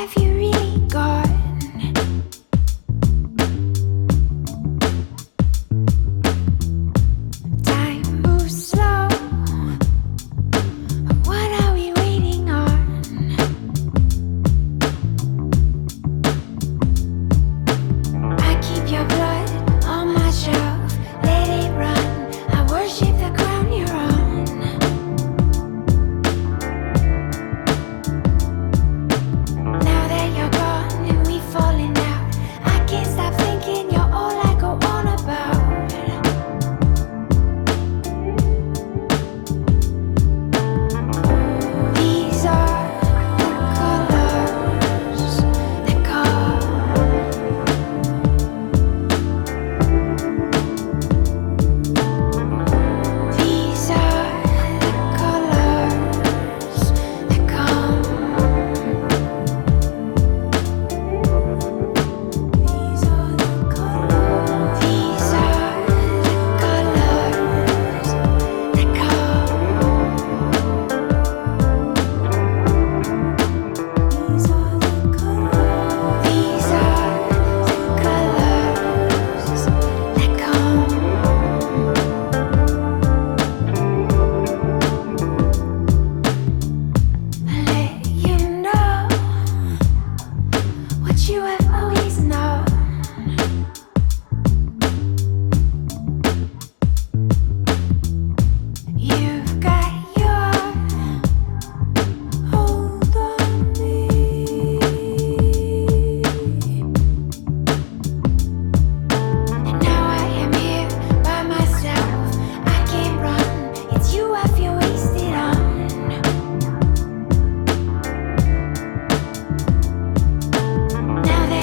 have you really got? Time moves slow. What are we waiting on? I keep your blood on my shelf, let it run. I worship the ground you're on. Now that you're gone and we've fallen out, I can't stop thinking you're all I go on about. These are the colors that come. These are the colors that come. These are the colors. These are the colors that come. These are the colors. These are the colors that come. Let you know what you have always known. You've got your hold on me. And now I am here by myself. I can't run. It's you I feel wasted on. Now that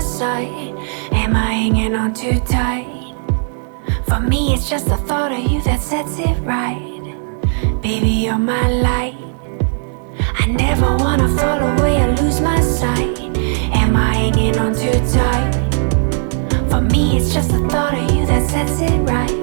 my sight? Am I hanging on too tight? For me, it's just the thought of you that sets it right. Baby, you're my light. I never wanna fall away or lose my sight. Am I hanging on too tight? For me, it's just the thought of you that sets it right.